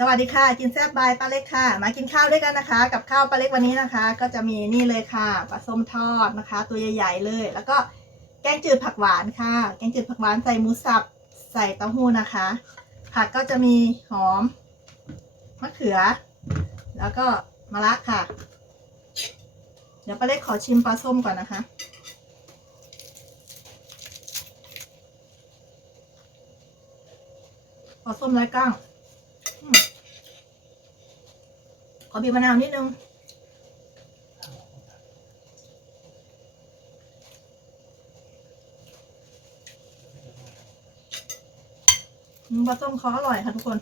สวัสดีค่ะ กินแซ่บบายป้าเล็กค่ะ มากินข้าวด้วยกันนะคะ กับข้าวป้าเล็กวันนี้นะคะ ก็จะมีนี่เลยค่ะปลาส้มทอดนะคะ ตัวใหญ่ๆเลย แล้วก็แกงจืดผักหวานค่ะ แกงจืดผักหวานใส่หมูสับใส่เต้าหู้นะคะ ผักก็จะมีหอมมะเขือ แล้วก็มะระค่ะ เดี๋ยวป้าเล็กขอชิมปลาส้มก่อนนะคะปลาส้มไร้ก้างอืม ขอบีบมะนาวนิดนึงอืมปลาส้มเขาอร่อยค่ะทุกคน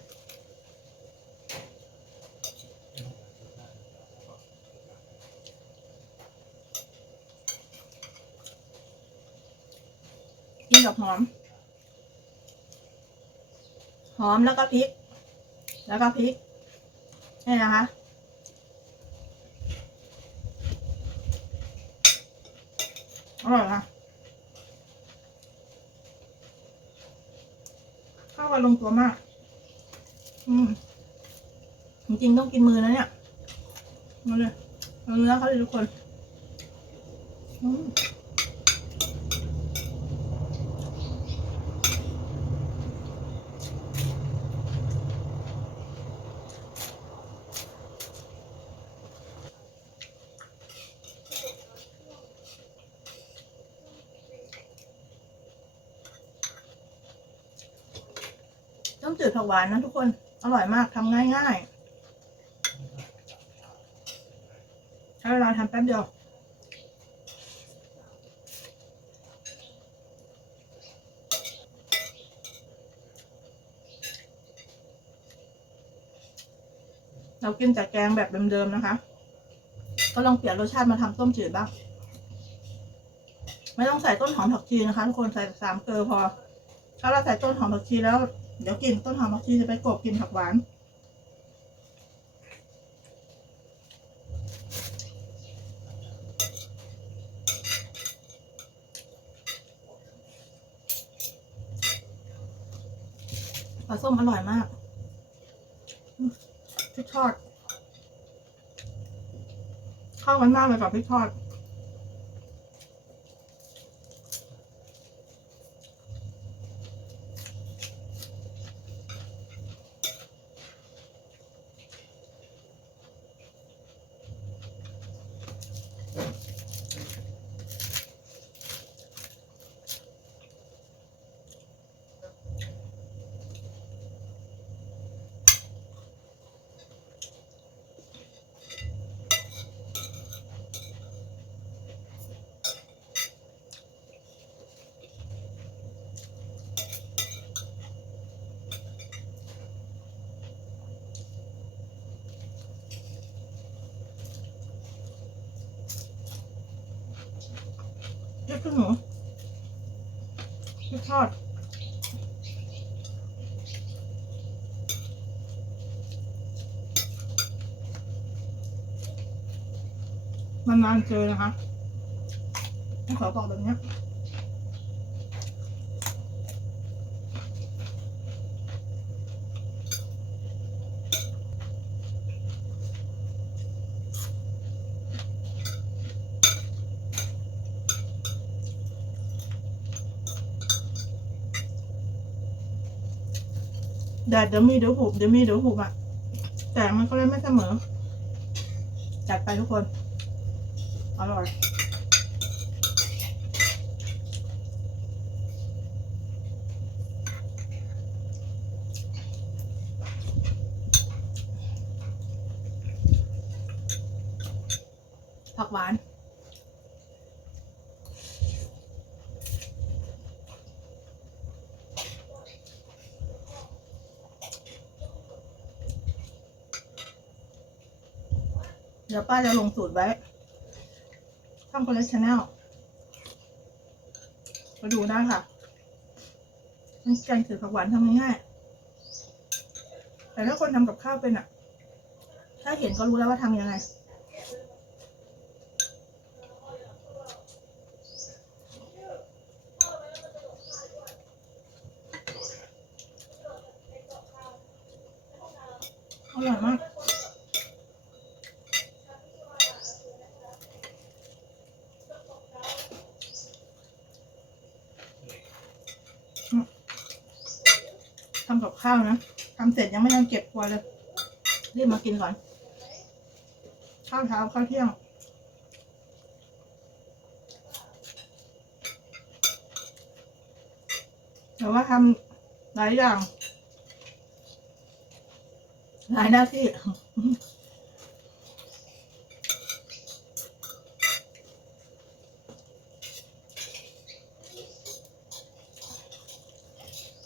กินกับหอม หอมแล้วก็พริก แล้วก็พริก นี่นะคะ อร่อยนะเข้ากันลงตัวมาก อืมจริงๆต้องกินมือนะเนี่ยมาเลยเอาเนื้อเขาเลยทุกคน อืม ต้มจืดผักหวานนะทุกคน อร่อยมากทำง่ายๆใช้เวลาทำแป๊บเดียวเรากินแต่แกงแบบเดิมๆนะคะ ก็ลองเปลี่ยนรสชาติมาทำต้มจืดบ้าง ไม่ต้องใส่ต้นหอมผักชีนะคะทุกคนใส่สามเกลือพอ ถ้าเราใส่ต้นหอมผักชีแล้ว เดี๋ยวกินต้นหอมผักชีจะไปกบกินผักหวาน ปลาส้มอร่อยมากพริกทอด เข้ากันมากเลยกับพริกทอด พริกขี้หนูพริกทอดมันนานเจอนะคะต้องขอบอกแบบเนี้ แดดเดี๋ยวมีเดี๋ยวหุบเดี๋ยวมีเดี๋ยวหุบอะ แต่มันก็เลยไม่เสมอ จัดไปทุกคน อร่อยผักหวาน เดี๋ยวป้าจะลงสูตรไว้ช่องคนเล็กชาแนลมาดูได้ค่ะมันแกงถือผักหวานทำง่ายๆแต่ถ้าคนทำกับข้าวเป็นอะ ถ้าเห็นก็รู้แล้วว่าทำยังไงอร่อยมาก ทำกับ ข้าวนะทำเสร็จยังไม่ทันเก็บครัวเลย รีบมากินก่อน ข้าวเช้าข้าวเที่ยง แต่ว่าทำหลายอย่าง หลายหน้าที่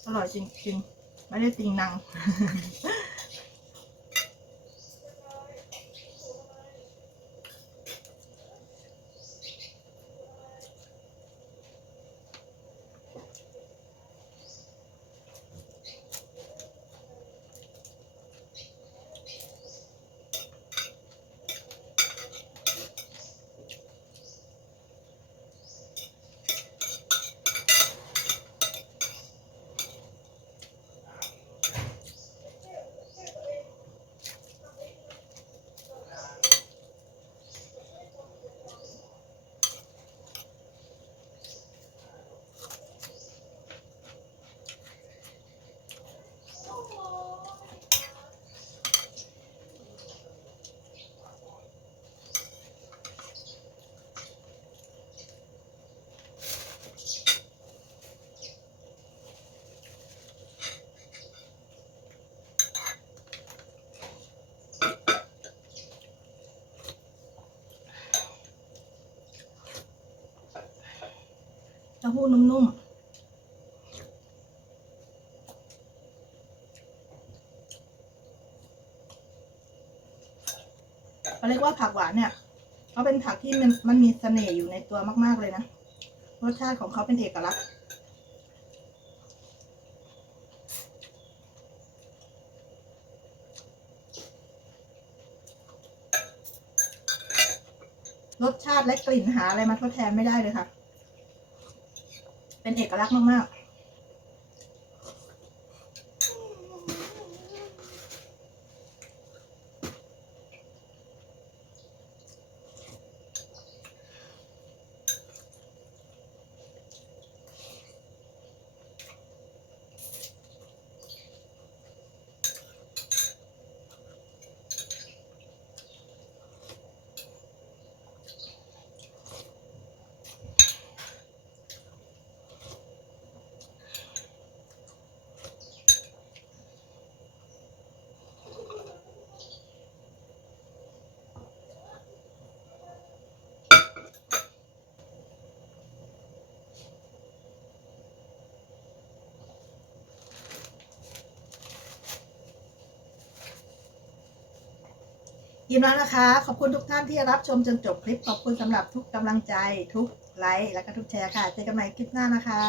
อร่อยจริงๆ ไม่ได้ติงนัง เต้าหู้นุ่มๆเขาเรียกว่าผักหวานเนี่ยเขาเป็นผักที่มันมันมีเสน่ห์อยู่ในตัวมาก ๆ เลยนะ รสชาติของเขาเป็นเอกลักษณ์ รสชาติและกลิ่นหาอะไรมาทดแทนไม่ได้เลยค่ะ เป็นเอกลักษณ์มากๆ ยิ้มแล้วนะคะ ขอบคุณทุกท่านที่รับชมจนจบคลิป ขอบคุณสำหรับทุกกำลังใจ ทุกไลค์ และก็ทุกแชร์ค่ะ เจอกันใหม่คลิปหน้านะคะ